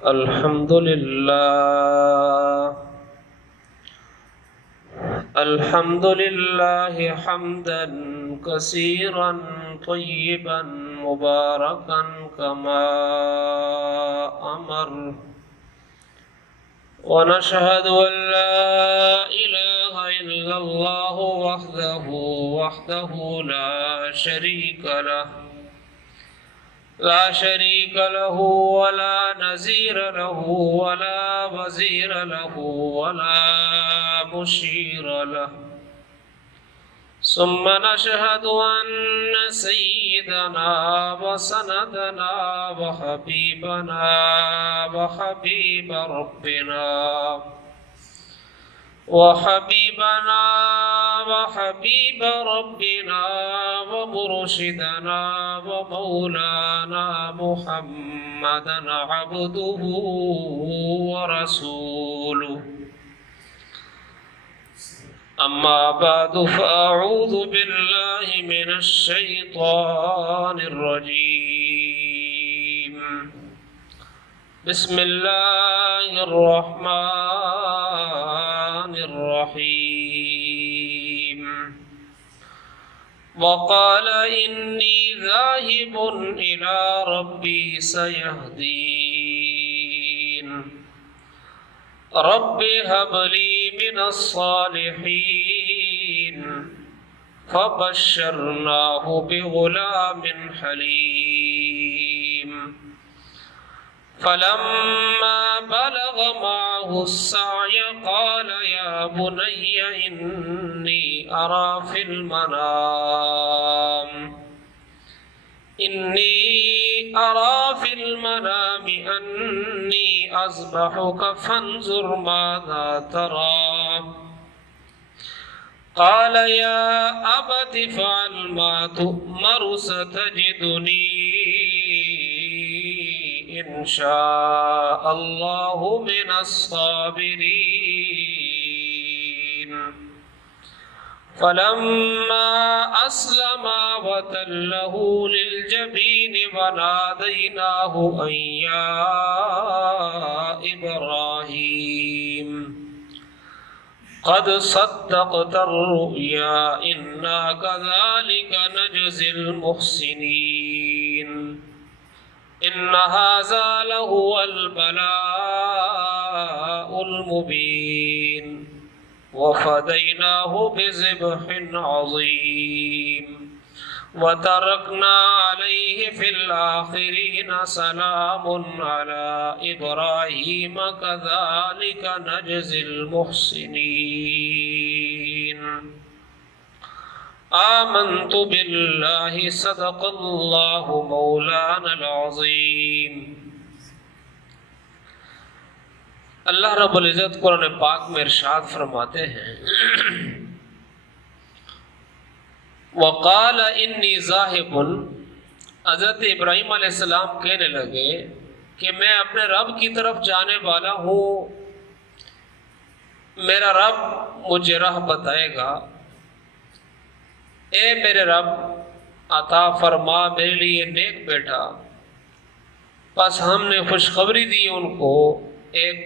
الحمد لله حمدا كثيرا طيبا مباركا كما أمر، ونشهد أن لا إله إلا الله وحده لا شريك له ولا نظير له ولا وزير له ولا مشير له. ثم نشهد أن سيدنا وسندنا وحبيبنا وحبيب ربنا ومرشدنا ومولانا محمدا عبده ورسوله. أما بعد، فأعوذ بالله من الشيطان الرجيم. بسم الله الرحمن الرحيم. وقال إني ذاهب إلى ربي سيهدين. رب هب لي من الصالحين. فبشرناه بغلام حليم. فلما بلغ معه السعي قال يا بني إني أرى في المنام أني أذبحك فانظر ماذا ترى. قال يا أبت افعل ما تؤمر ستجدني إن شاء الله من الصابرين. فلما أسلما وتله للجبين وناديناه أن يا إبراهيم قد صدقت الرؤيا إنا كذلك نجزي المحسنين. إن هذا لهو البلاء المبين. وفديناه بذبح عظيم. وتركنا عليه في الآخرين سلام على إبراهيم كذلك نجزي المحسنين. آمنت بالله صدق الله مولانا العظيم. اللہ رب العزت قرآن پاک میں ارشاد فرماتے ہیں وقال انی ذاہب. حضرت ابراہیم علیہ السلام کہنے لگے کہ میں اپنے رب کی طرف جانے والا ہوں، میرا رب مجھے راہ بتائے گا. اے میرے رب عطا فرما میرے لیے نیک بیٹا. پس ہم نے خوشخبری دی ان کو ایک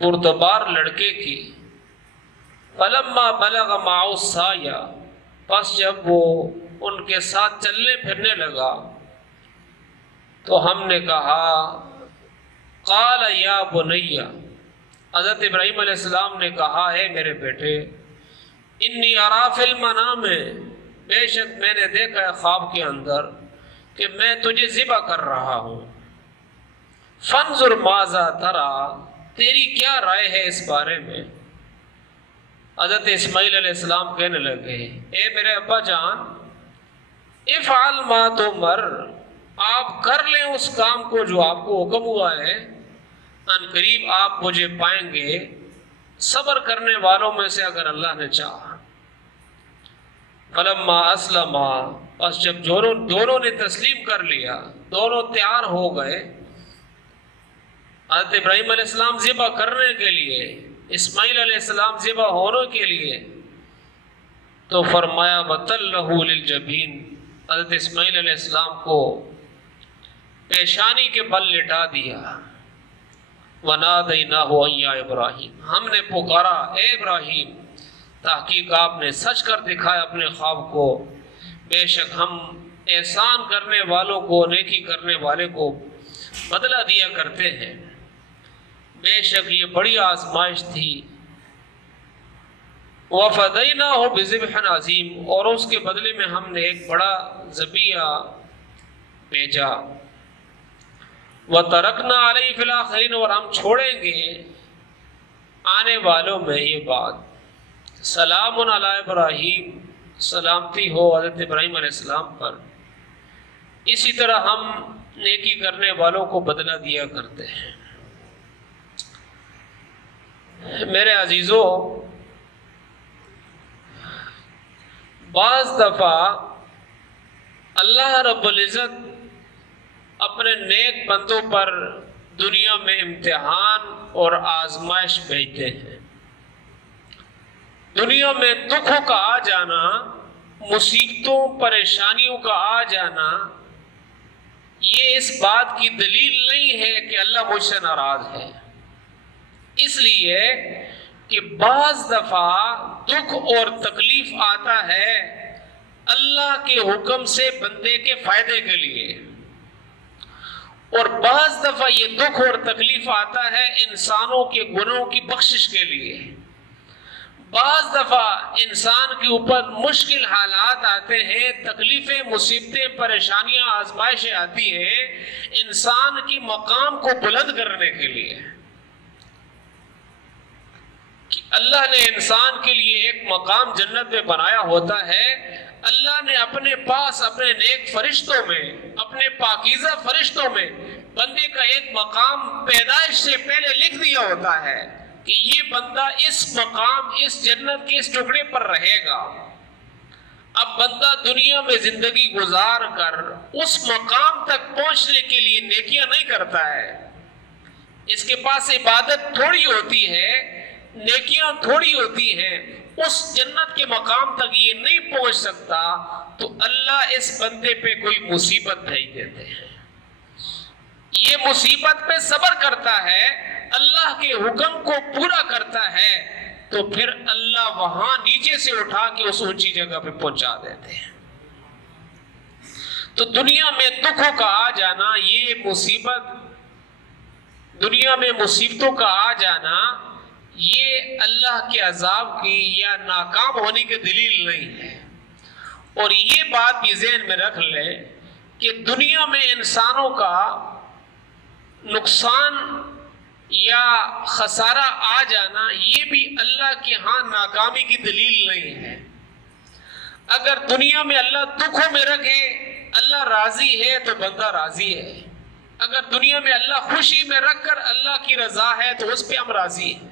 بردبار لڑکے کی. فلما بلغ معه السعی، پس جب وہ ان کے ساتھ چلنے پھرنے لگا تو ہم نے کہا قال یا بنی. حضرت ابراہیم علیہ السلام نے کہا ہے میرے بیٹے انی ارا فی المنام، بے شک میں نے دیکھا ہے خواب کے اندر کہ میں تجھے ذبح کر رہا ہوں. فانظر ماذا ترى، تیری کیا رائے ہے اس بارے میں. حضرت اسماعیل علیہ السلام کہنے لگے اے میرے ابا جان افعل ما تؤمر، آپ کر لیں اس کام کو جو آپ کو حکم ہوا ہے. ان قریب آپ مجھے پائیں گے صبر کرنے والوں میں سے اگر اللہ نے چاہا. فلما اسلما، بس جب دونوں نے تسلیم کر لیا، دونوں تیار ہو گئے حضرت ابراہیم علیہ السلام ذبح کرنے کے لیے، اسماعیل علیہ السلام ذبح ہونے کے لیے، تو فرمایا وَتَلَّهُ لِلْجَبِينِ، حضرت اسماعیل علیہ السلام کو پیشانی کے بل لٹا دیا۔ وَنَادَيْنَاهُ أَن يَا إِبْرَاهِيمُ، ہم نے پکارا اے ابراہیم، تحقیق آپ نے سچ کر دکھایا اپنے خواب کو، بے شک ہم احسان کرنے والوں کو، نیکی کرنے والے کو بدلہ دیا کرتے ہیں، بے شک یہ بڑی آزمائش تھی۔ وَفَدَيْنَاهُ بِذِبْحٍ عَظِيمٍ، اور اس کے بدلے میں ہم نے ایک بڑا ذبیحہ بھیجا۔ وَتَرَكْنَا عَلَيْهِ فِي الْآخِرِينَ، اور ہم چھوڑیں گے آنے والوں میں یہ بات، سلام علی ابراہیم، سلامتی ہو حضرت ابراہیم علیہ السلام پر۔ اسی طرح ہم نیکی کرنے والوں کو بدلہ دیا کرتے ہیں۔ میرے عزیزوں، بعض دفعہ اللہ رب العزت اپنے نیک بندوں پر دنیا میں امتحان اور آزمائش بھیجتے ہیں۔ دنیا میں دکھوں کا آ جانا، مصیبتوں پریشانیوں کا آ جانا، یہ اس بات کی دلیل نہیں ہے کہ اللہ مجھ سے ناراض ہے، اس لیے کہ بعض دفعہ دکھ اور تکلیف آتا ہے اللہ کے حکم سے بندے کے فائدے کے لیے، اور بعض دفعہ یہ دکھ اور تکلیف آتا ہے انسانوں کے گناہوں کی بخشش کے لیے۔ بعض دفعہ انسان کے اوپر مشکل حالات آتے ہیں، تکلیفیں، مصیبتیں، پریشانیاں، آزمائشیں آتی ہیں انسان کی مقام کو بلند کرنے کے لیے۔ اللہ نے انسان کے لیے ایک مقام جنت میں بنایا ہوتا ہے، اللہ نے اپنے پاس اپنے نیک فرشتوں میں، اپنے پاکیزہ فرشتوں میں بندے کا ایک مقام پیدائش سے پہلے لکھ دیا ہوتا ہے کہ یہ بندہ اس مقام، اس جنت کے اس ٹکڑے پر رہے گا۔ اب بندہ دنیا میں زندگی گزار کر اس مقام تک پہنچنے کے لیے نیکیاں نہیں کرتا ہے، اس کے پاس عبادت تھوڑی ہوتی ہے، نیکیاں تھوڑی ہوتی ہیں، اس جنت کے مقام تک یہ نہیں پہنچ سکتا، تو اللہ اس بندے پہ کوئی مصیبت بھیج دیتے ہیں۔ یہ مصیبت پہ صبر کرتا ہے، اللہ کے حکم کو پورا کرتا ہے، تو پھر اللہ وہاں نیچے سے اٹھا کے اس اونچی جگہ پہ پہنچا دیتے ہیں۔ تو دنیا میں دکھوں کا آ جانا، یہ مصیبت، دنیا میں مصیبتوں کا آ جانا، یہ اللہ کے عذاب کی یا ناکام ہونے کی دلیل نہیں ہے۔ اور یہ بات بھی ذہن میں رکھ لیں کہ دنیا میں انسانوں کا نقصان یا خسارہ آ جانا، یہ بھی اللہ کے ہاں ناکامی کی دلیل نہیں ہے۔ اگر دنیا میں اللہ دکھوں میں رکھے، اللہ راضی ہے تو بندہ راضی ہے، اگر دنیا میں اللہ خوشی میں رکھ کر اللہ کی رضا ہے تو اس پہ ہم راضی ہیں۔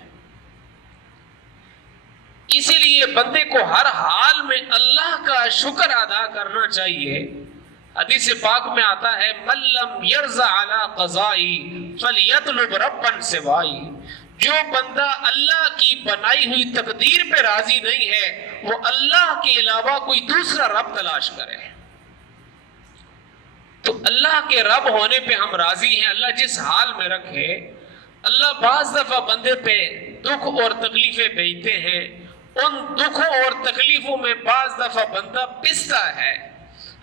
اسی لیے بندے کو ہر حال میں اللہ کا شکر ادا کرنا چاہیے۔ حدیث پاک میں آتا ہے من لم یرضى علی قضائی فلیطلب ربا سوائی، جو بندہ اللہ کی بنائی ہوئی تقدیر پہ راضی نہیں ہے وہ اللہ کے علاوہ کوئی دوسرا رب تلاش کرے۔ تو اللہ کے رب ہونے پہ ہم راضی ہیں، اللہ جس حال میں رکھے۔ اللہ بعض دفعہ بندے پہ دکھ اور تکلیفیں بھیجتے ہیں، ان دکھوں اور تکلیفوں میں بعض دفعہ بندہ پستا ہے،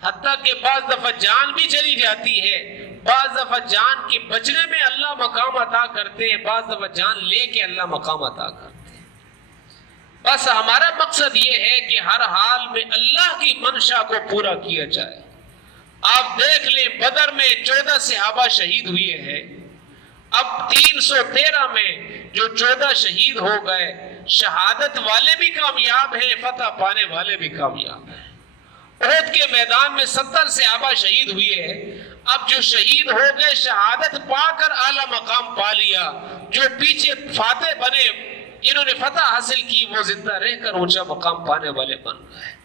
حتیٰ کہ بعض دفعہ جان بھی چلی جاتی ہے، بعض دفعہ جان کے بچنے میں اللہ مقام عطا کرتے ہیں، بعض دفعہ جان لے کے اللہ مقام عطا کرتے ہیں۔ بس ہمارا مقصد یہ ہے کہ ہر حال میں اللہ کی منشا کو پورا کیا جائے۔ آپ دیکھ لیں بدر میں 14 صحابہ شہید ہوئے ہیں، اب 313 میں جو 14 شہید ہو گئے، شہادت والے بھی کامیاب ہیں، فتح پانے والے بھی کامیاب ہیں۔ احد کے میدان میں 70 صحابہ شہید ہوئے ہیں، اب جو شہید ہو گئے شہادت پا کر اعلیٰ مقام پا لیا، جو پیچھے فاتح بنے، جنہوں نے فتح حاصل کی، وہ زندہ رہ کر اونچا مقام پانے والے بن گئے۔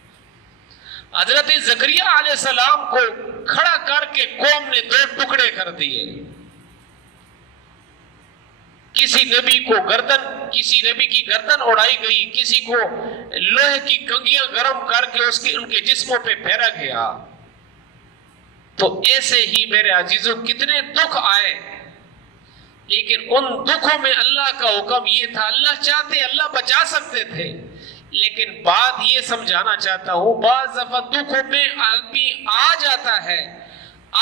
حضرت زکریا علیہ السلام کو کھڑا کر کے قوم نے 2 ٹکڑے کر دیے، کسی نبی کی گردن اڑائی گئی، کسی کو لوہے کی کنگیاں گرم کر کے ان کے جسموں پہ پھیرا گیا۔ تو ایسے ہی میرے عزیزوں کتنے دکھ آئے، لیکن ان دکھوں میں اللہ کا حکم یہ تھا، اللہ چاہتے اللہ بچا سکتے تھے، لیکن بات یہ سمجھانا چاہتا ہوں بعض دفعہ دکھوں میں آدمی آ جاتا ہے،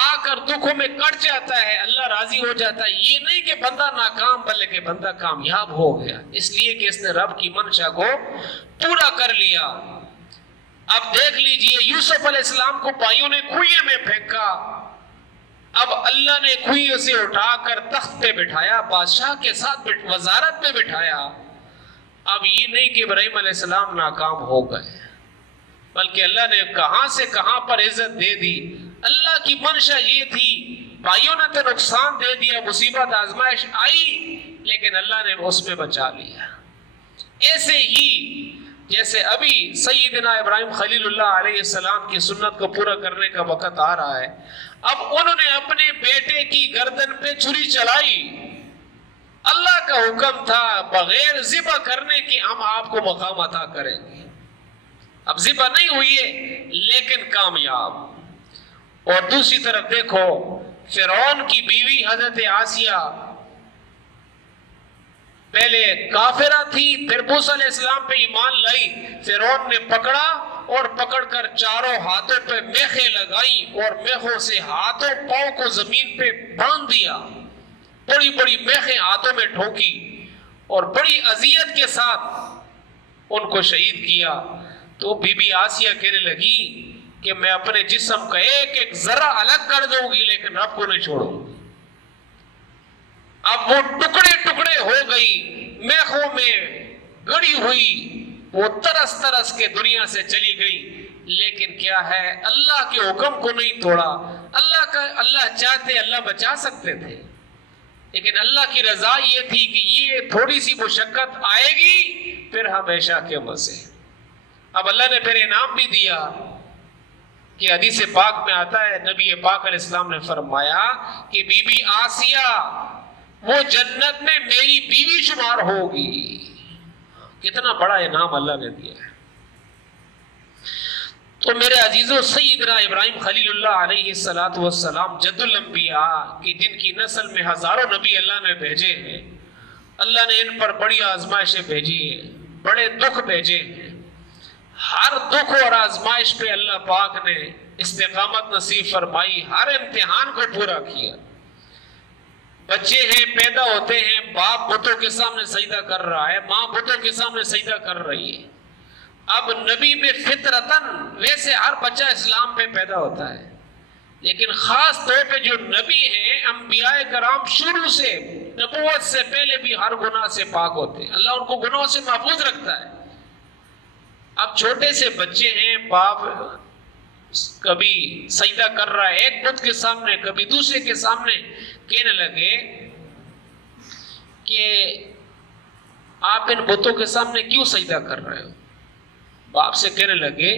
آ کر دکھوں میں کٹ جاتا ہے، اللہ راضی ہو جاتا ہے، یہ نہیں کہ بندہ ناکام بلکہ بندہ کامیاب ہو گیا، اس لیے کہ اس نے رب کی منشا کو پورا کر لیا۔ اب دیکھ لیجئے یوسف علیہ السلام کو بھائیوں نے کنویں میں پھینکا، اب اللہ نے کنویں سے اٹھا کر تخت پہ بٹھایا، بادشاہ کے ساتھ وزارت میں بٹھایا۔ اب یہ نہیں کہ ابراہیم علیہ السلام ناکام ہو گئے، بلکہ اللہ نے کہاں سے کہاں پر عزت دے دی۔ اللہ کی منشا یہ تھی، بھائیوں نے تو نقصان دے دیا، مصیبت آزمائش آئی، لیکن اللہ نے اس میں بچا لیا۔ ایسے ہی جیسے ابھی سیدنا ابراہیم خلیل اللہ علیہ السلام کی سنت کو پورا کرنے کا وقت آ رہا ہے، اب انہوں نے اپنے بیٹے کی گردن پہ چھری چلائی، اللہ کا حکم تھا بغیر ذبح کرنے کی ہم آپ کو مقام عطا کریں گے۔ اب ذبح نہیں ہوئی ہے لیکن کامیاب۔ اور دوسری طرف دیکھو فرعون کی بیوی حضرت آسیہ پہلے کافرہ تھی، پھر موسیٰ علیہ السلام پہ ایمان لائی، فرعون نے پکڑا اور پکڑ کر چاروں ہاتھوں پہ میخیں لگائیں اور میخوں سے ہاتھوں پاؤں کو زمین پہ باندھ دیا، بڑی بڑی میخیں ہاتھوں میں ٹھوکی اور بڑی اذیت کے ساتھ ان کو شہید کیا۔ تو بی بی آسیہ کہنے لگی کہ میں اپنے جسم کا ایک ایک ذرہ الگ کر دوں گی لیکن رب کو نہیں چھوڑوں گی۔ اب وہ ٹکڑے ٹکڑے ہو گئی، میخوں میں گڑی ہوئی، وہ ترس ترس کے دنیا سے چلی گئی، لیکن کیا ہے اللہ کے حکم کو نہیں توڑا۔ اللہ چاہتے اللہ بچا سکتے تھے، لیکن اللہ کی رضا یہ تھی کہ یہ تھوڑی سی مشقت آئے گی پھر ہمیشہ کے مزے۔ اب اللہ نے پھر انعام بھی دیا کہ حدیث پاک میں آتا ہے، نبی پاک علیہ السلام نے فرمایا کہ بی بی آسیہ وہ جنت میں میری بیوی شمار ہوگی۔ کتنا بڑا انعام اللہ نے دیا ہے۔ تو میرے عزیزوں سیدنا ابراہیم خلیل اللہ علیہ السلام جد الانبیاء کہ جن کی نسل میں ہزاروں نبی اللہ نے بھیجے ہیں، اللہ نے ان پر بڑی آزمائشیں بھیجی ہیں، بڑے دکھ بھیجے ہیں۔ ہر دکھ اور آزمائش پہ اللہ پاک نے استقامت نصیب فرمائی، ہر امتحان کو پورا کیا۔ بچے ہیں پیدا ہوتے ہیں، باپ بتوں کے سامنے سجدہ کر رہا ہے، ماں بتوں کے سامنے سجدہ کر رہی ہے۔ اب نبی میں فطرتاً ویسے ہر بچہ اسلام پہ پیدا ہوتا ہے، لیکن خاص طور پہ جو نبی ہیں انبیاء کرام شروع سے نبوت سے پہلے بھی ہر گناہ سے پاک ہوتے ہیں، اللہ ان کو گناہوں سے محفوظ رکھتا ہے۔ اب چھوٹے سے بچے ہیں، باپ کبھی سجدہ کر رہا ہے ایک بت کے سامنے، کبھی دوسرے کے سامنے، کہنے لگے کہ آپ ان بتوں کے سامنے کیوں سجدہ کر رہے ہو؟ باپ سے کہنے لگے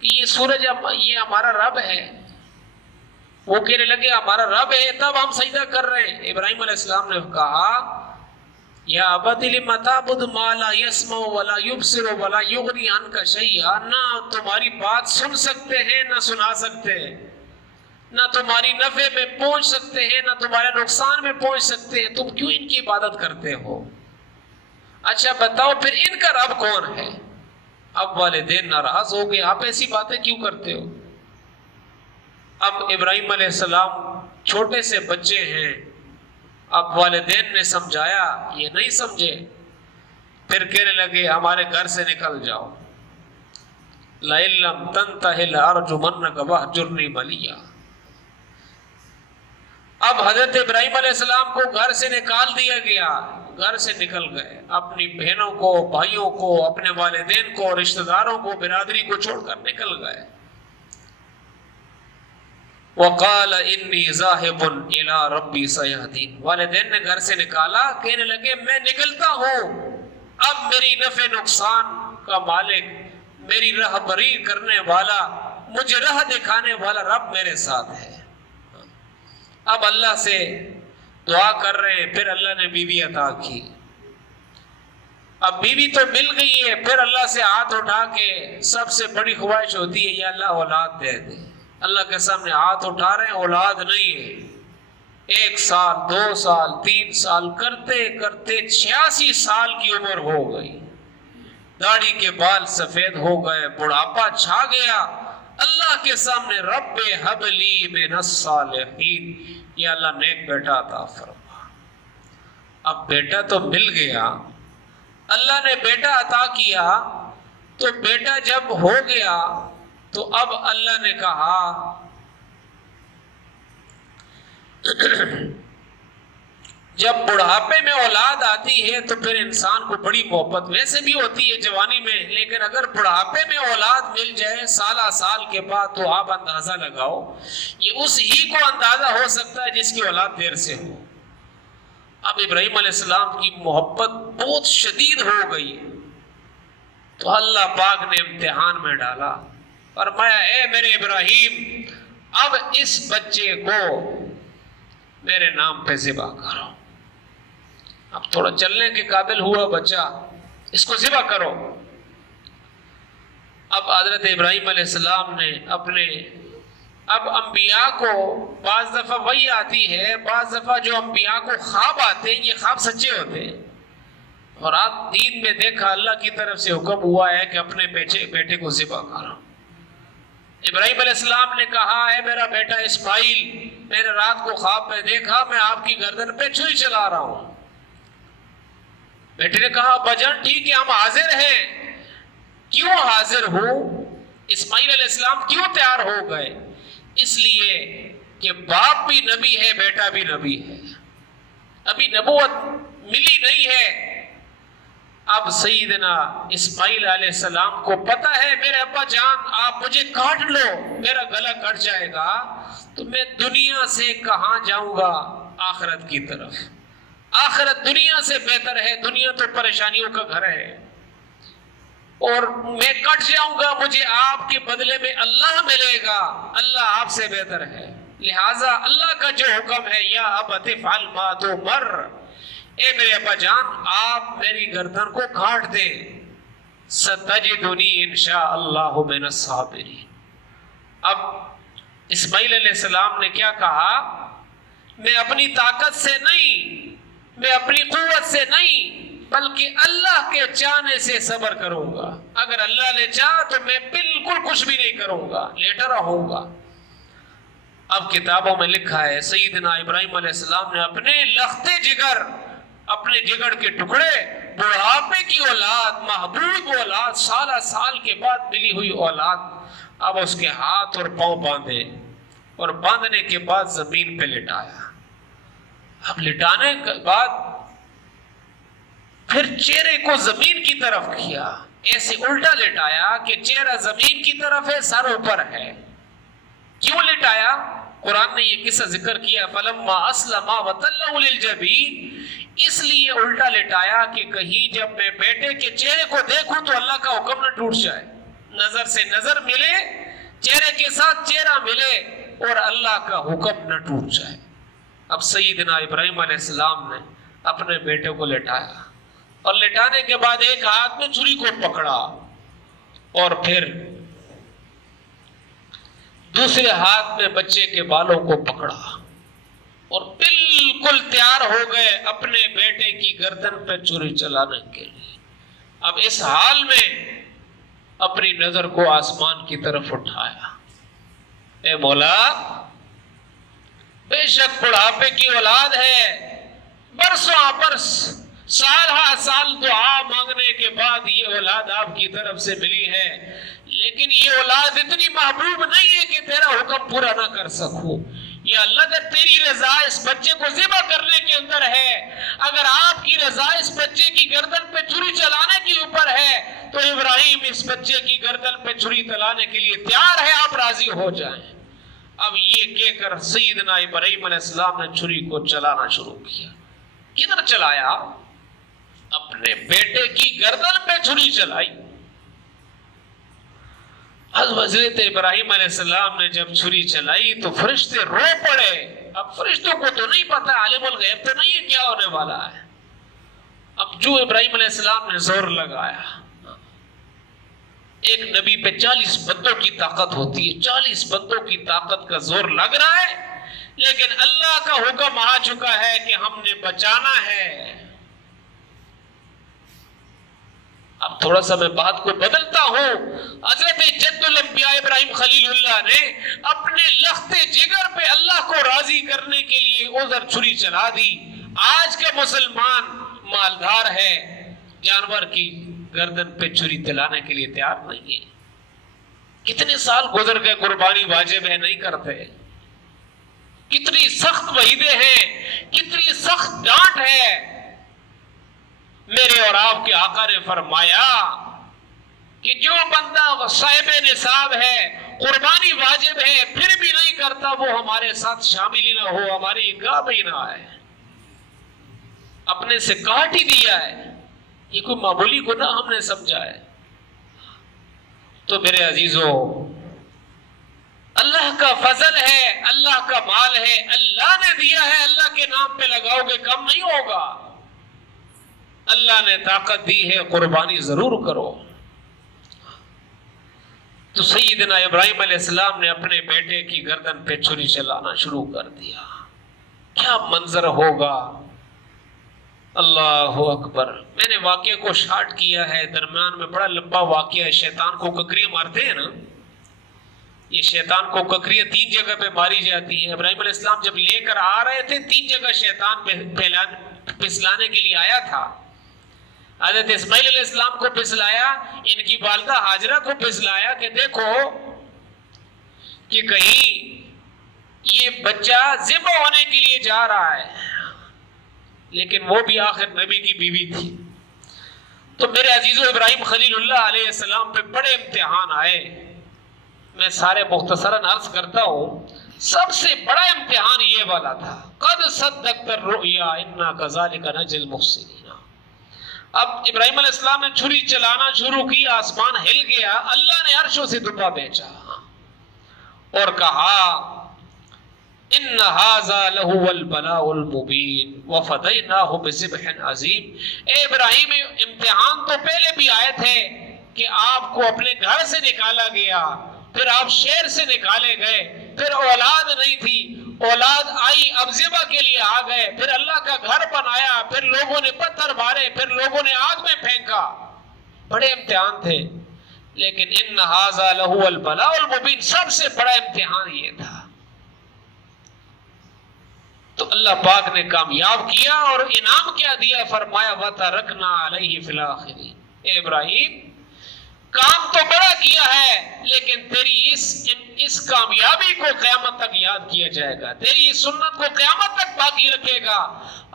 کہ یہ سورج یہ ہمارا رب ہے۔ وہ کہنے لگے ہمارا رب ہے تب ہم سجدہ کر رہے ہیں۔ ابراہیم علیہ السلام نے کہا یا ابت لم تعبد ما لا يسمع ولا يبصر ولا يغني عنك شيئا، نہ تمہاری بات سن سکتے ہیں نہ سنا سکتے ہیں، نہ تمہاری نفع میں پہنچ سکتے ہیں نہ تمہارے نقصان میں پہنچ سکتے ہیں، تم کیوں ان کی عبادت کرتے ہو؟ اچھا بتاؤ پھر ان کا رب کون ہے؟ اب والدین ناراض ہو گئے، آپ ایسی باتیں کیوں کرتے ہو؟ اب ابراہیم علیہ السلام چھوٹے سے بچے ہیں، اب والدین نے سمجھایا، یہ نہیں سمجھے، پھر کہنے لگے ہمارے گھر سے نکل جاؤ، لَإِن لَّمْ تَنْتَهِ لَأَرْجُمَنَّكَ وَاهْجُرْنِي مَلِيًّا۔ اب حضرت ابراہیم علیہ السلام کو گھر سے نکال دیا گیا، گھر سے نکل گئے، اپنی بہنوں کو، بھائیوں کو، اپنے والدین کو، رشتہ داروں کو، برادری کو چھوڑ کر نکل گئے۔ وقال انی ذاہب الی ربی سیہدین، والدین نے گھر سے نکالا، کہنے لگے میں نکلتا ہوں، اب میری نفع نقصان کا مالک، میری رہبری کرنے والا، مجھے راہ دکھانے والا رب میرے ساتھ ہے۔ اب اللہ سے دعا کر رہے ہیں، پھر اللہ نے بیوی عطا کی۔ اب بیوی تو مل گئی ہے، پھر اللہ سے ہاتھ اٹھا کے سب سے بڑی خواہش ہوتی ہے یا اللہ اولاد دے دے۔ اللہ کے سامنے ہاتھ اٹھا رہے ہیں، اولاد نہیں ہے. 1 سال 2 سال 3 سال کرتے کرتے 86 سال کی عمر ہو گئی، داڑھی کے بال سفید ہو گئے، بڑھاپا چھا گیا. اللہ کے سامنے رب ہب لی من الصالحین، یا اللہ نیک بیٹا عطا فرما. اب بیٹا تو مل گیا، اللہ نے بیٹا عطا کیا. تو بیٹا جب ہو گیا تو اب اللہ نے کہا جب بڑھاپے میں اولاد آتی ہے تو پھر انسان کو بڑی محبت ویسے بھی ہوتی ہے جوانی میں، لیکن اگر بڑھاپے میں اولاد مل جائے سالہ سال کے بعد تو آپ اندازہ لگاؤ، یہ اس ہی کو اندازہ ہو سکتا ہے جس کی اولاد دیر سے ہو. اب ابراہیم علیہ السلام کی محبت بہت شدید ہو گئی تو اللہ پاک نے امتحان میں ڈالا، فرمایا اے میرے ابراہیم اب اس بچے کو میرے نام پہ ذبح کرو. اب تھوڑا چلنے کے قابل ہوا بچہ، اس کو ذبح کرو. اب حضرت ابراہیم علیہ السلام نے اب انبیاء کو بعض دفعہ وحی آتی ہے، بعض دفعہ جو انبیاء کو خواب آتے ہیں یہ خواب سچے ہوتے ہیں. اور آپ دین میں دیکھا اللہ کی طرف سے حکم ہوا ہے کہ اپنے بیٹے کو ذبح کرو. ابراہیم علیہ السلام نے کہا اے میرا بیٹا اسماعیل، میں نے رات کو خواب میں دیکھا میں آپ کی گردن پہ چھری چلا رہا ہوں. بیٹے نے کہا ابا جان ٹھیک ہے ہم حاضر ہیں. کیوں حاضر ہو؟ اسماعیل علیہ السلام کیوں تیار ہو گئے؟ اس لیے کہ باپ بھی نبی ہے بیٹا بھی نبی ہے، ابھی نبوت ملی نہیں ہے. اب سیدنا اسماعیل علیہ السلام کو پتا ہے میرے ابا جان آپ مجھے کاٹ لو میرا گلا کٹ جائے گا تو میں دنیا سے کہاں جاؤں گا آخرت کی طرف. آخرت دنیا سے بہتر ہے، دنیا تو پریشانیوں کا گھر ہے، اور میں کٹ جاؤں گا مجھے آپ کے بدلے میں اللہ ملے گا، اللہ آپ سے بہتر ہے. لہٰذا اللہ کا جو حکم ہے یا ابت افعل ما تؤمر، اے میرے ابا جان آپ میری گردن کو کاٹ دیں. ستجدنی انشاء اللہ من الصابرین. اب اسماعیل علیہ السلام نے کیا کہا؟ میں اپنی طاقت سے نہیں، میں اپنی قوت سے نہیں، بلکہ اللہ کے چاہنے سے صبر کروں گا. اگر اللہ نے چاہا تو میں بالکل کچھ بھی نہیں کروں گا، لیٹا رہوں گا. اب کتابوں میں لکھا ہے سیدنا ابراہیم علیہ السلام نے اپنے لختے جگر، اپنے جگر کے ٹکڑے، بڑھاپے کی اولاد، محبوب اولاد، سالہ سال کے بعد ملی ہوئی اولاد، اب اس کے ہاتھ اور پاؤں باندھے اور باندھنے کے بعد زمین پہ لٹایا. اب لٹانے کے بعد پھر چہرے کو زمین کی طرف کیا، ایسے الٹا لٹایا کہ چہرہ زمین کی طرف ہے سر اوپر ہے. کیوں لٹایا؟ قرآن نے یہ قصہ ذکر کیا فلما اسلما وتلوا للجبین، اس لیے الٹا لٹایا کہ کہیں جب میں بیٹے کے چہرے کو دیکھوں تو اللہ کا حکم نہ ٹوٹ جائے، نظر سے نظر ملے، چہرے کے ساتھ چہرہ ملے اور اللہ کا حکم نہ ٹوٹ جائے. اب سیدنا ابراہیم علیہ السلام نے اپنے بیٹے کو لٹایا اور لٹانے کے بعد ایک ہاتھ میں چھری کو پکڑا اور پھر دوسرے ہاتھ میں بچے کے بالوں کو پکڑا اور بالکل تیار ہو گئے اپنے بیٹے کی گردن پہ چھری چلانے کے لیے. اب اس حال میں اپنی نظر کو آسمان کی طرف اٹھایا، اے مولا بے شک بڑھاپے کی اولاد ہے، برسوں برس سال ہا سال دعا مانگنے کے بعد یہ اولاد آپ کی طرف سے ملی ہے، لیکن یہ اولاد اتنی محبوب نہیں ہے کہ تیرا حکم پورا نہ کر سکوں. یا اللہ اگر تیری رضا اس بچے کو ذبح کرنے کے اندر ہے، اگر آپ کی رضا اس بچے کی گردن پہ چھری چلانے کے اوپر ہے تو ابراہیم اس بچے کی گردن پہ چھری چلانے کے لیے تیار ہے، آپ راضی ہو جائیں. اب یہ کہہ کر سیدنا ابراہیم علیہ السلام نے چھری کو چلانا شروع کیا. کدھر چلایا؟ اپنے بیٹے کی گردن پہ چھری چلائی. حضرت ابراہیم علیہ السلام نے جب چھری چلائی تو فرشتے رو پڑے. اب فرشتوں کو تو نہیں پتا، عالم الغیب تو نہیں ہے کیا ہونے والا ہے. اب جو ابراہیم علیہ السلام نے زور لگایا ایک نبی پہ 40 بندوں کی طاقت ہوتی ہے، 40 بندوں کی طاقت کا زور لگ رہا ہے، لیکن اللہ کا حکم آ چکا ہے کہ ہم نے بچانا ہے۔ اب تھوڑا سا میں بات کو بدلتا ہوں۔ حضرت جد الانبیاء ابراہیم خلیل اللہ نے اپنے لخت جگر پہ اللہ کو راضی کرنے کے لیے ادھر چھری چلا دی۔ آج کا مسلمان مالدار ہے، جانور کی گردن پہ چھری چلانے کے لیے تیار نہیں ہے۔ کتنے سال گزر گئے، قربانی واجب ہے، نہیں کرتے۔ کتنی سخت وعیدیں ہیں، کتنی سخت ڈانٹ ہے۔ میرے اور آپ کے آقا نے فرمایا کہ جو بندہ صاحب نصاب ہے، قربانی واجب ہے، پھر بھی نہیں کرتا، وہ ہمارے ساتھ شامل ہی نہ ہو، ہماری گاہ میں ہی نہ آئے۔ اپنے سے کاٹ ہی دیا ہے، یہ کوئی معمولی گناہ ہم نے سمجھا ہے۔ تو میرے عزیزوں، اللہ کا فضل ہے، اللہ کا مال ہے، اللہ نے دیا ہے، اللہ کے نام پہ لگاؤ گے کم نہیں ہوگا۔ اللہ نے طاقت دی ہے، قربانی ضرور کرو۔ تو سیدنا ابراہیم علیہ السلام نے اپنے بیٹے کی گردن پہ چھری چلانا شروع کر دیا۔ کیا منظر ہوگا، اللہ اکبر۔ میں نے واقعے کو شارٹ کیا ہے، درمیان میں بڑا لمبا واقعہ ہے۔ شیطان کو ککریاں مارتے ہیں نا، یہ شیطان کو ککریاں 3 جگہ پہ ماری جاتی ہیں۔ ابراہیم علیہ السلام جب لے کر آ رہے تھے، 3 جگہ شیطان پھسلانے کے لیے آیا تھا۔ حضرت اسماعیل علیہ السلام کو پھسلایا، ان کی والدہ ہاجرہ کو پھسلایا کہ دیکھو کہ کہیں یہ بچہ ذبح ہونے کے لیے جا رہا ہے، لیکن وہ بھی آخر نبی کی بیوی تھی۔ تو میرے عزیزو، ابراہیم خلیل اللہ علیہ السلام پہ بڑے امتحان آئے۔ میں سارے مختصراً عرض کرتا ہوں۔ سب سے بڑا امتحان یہ والا تھا، قد صدقت الرؤیا انا کذالک نجزی المحسنین۔ اب ابراہیم علیہ السلام نے چھری چلانا شروع کی، آسمان ہل گیا، اللہ نے عرشوں سے دبا بیچا اور کہا ان ھذا لہو البلاء المبین وفدیناہ بذبح عظیم۔ اے ابراہیم، امتحان تو پہلے بھی آئے تھے کہ آپ کو اپنے گھر سے نکالا گیا، پھر آپ شہر سے نکالے گئے، پھر اولاد نہیں تھی، اولاد آئی، اب ذبح کے لیے آ گئے، پھر اللہ کا گھر بنایا، پھر لوگوں نے پتھر مارے، پھر لوگوں نے آگ میں پھینکا۔ بڑے امتحان تھے، لیکن ان ھذا لہو البلاء المبین، سب سے بڑا امتحان یہ تھا۔ تو اللہ پاک نے کامیاب کیا اور انعام کیا دیا، فرمایا وَتَرَكْنَا عَلَيْهِ فِي الْآخِرِينَ۔ اے ابراہیم، کام تو بڑا کیا ہے، لیکن تیری اس کامیابی کو قیامت تک یاد کیا جائے گا، تیری اس سنت کو قیامت تک باقی رکھے گا۔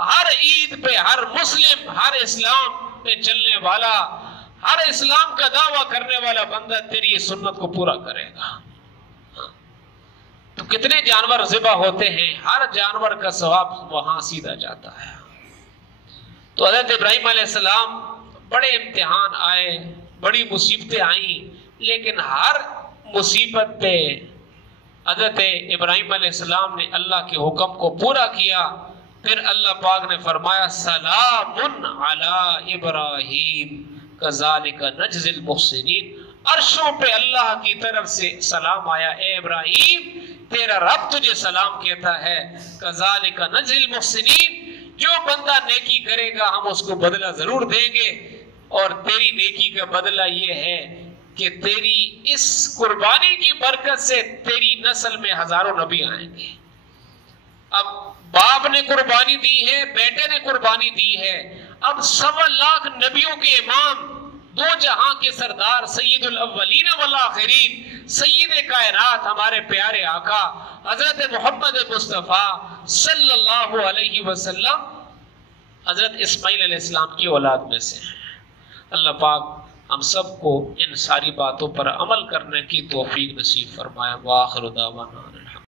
ہر عید پہ ہر مسلم، ہر اسلام پہ چلنے والا، ہر اسلام کا دعویٰ کرنے والا بندہ تیری اس سنت کو پورا کرے گا۔ تو کتنے جانور ذبح ہوتے ہیں، ہر جانور کا ثواب وہاں سیدھا جاتا ہے۔ تو حضرت ابراہیم علیہ السلام، بڑے امتحان آئے، بڑی مصیبتیں آئیں، لیکن ہر مصیبت پہ حضرت ابراہیم علیہ السلام نے اللہ کے حکم کو پورا کیا۔ پھر اللہ پاک نے فرمایا سلام علی ابراہیم کذالک نجزی المحسنین۔ عرشوں پہ اللہ کی طرف سے سلام آیا، اے ابراہیم تیرا رب تجھے سلام کہتا ہے، کذالک نجزی المحسنین، جو بندہ نیکی کرے گا ہم اس کو بدلہ ضرور دیں گے، اور تیری نیکی کا بدلہ یہ ہے کہ تیری اس قربانی کی برکت سے تیری نسل میں ہزاروں نبی آئیں گے۔ اب باپ نے قربانی دی ہے، بیٹے نے قربانی دی ہے، اب 1.25 لاکھ نبیوں کے امام، 2 جہاں کے سردار، سید الاولین والآخرین، سید کائنات، ہمارے پیارے آقا حضرت محمد مصطفیٰ صلی اللہ علیہ وسلم حضرت اسماعیل علیہ السلام کی اولاد میں سے ہیں۔ اللہ پاک ہم سب کو ان ساری باتوں پر عمل کرنے کی توفیق نصیب فرمائے۔ وآخر دعوانا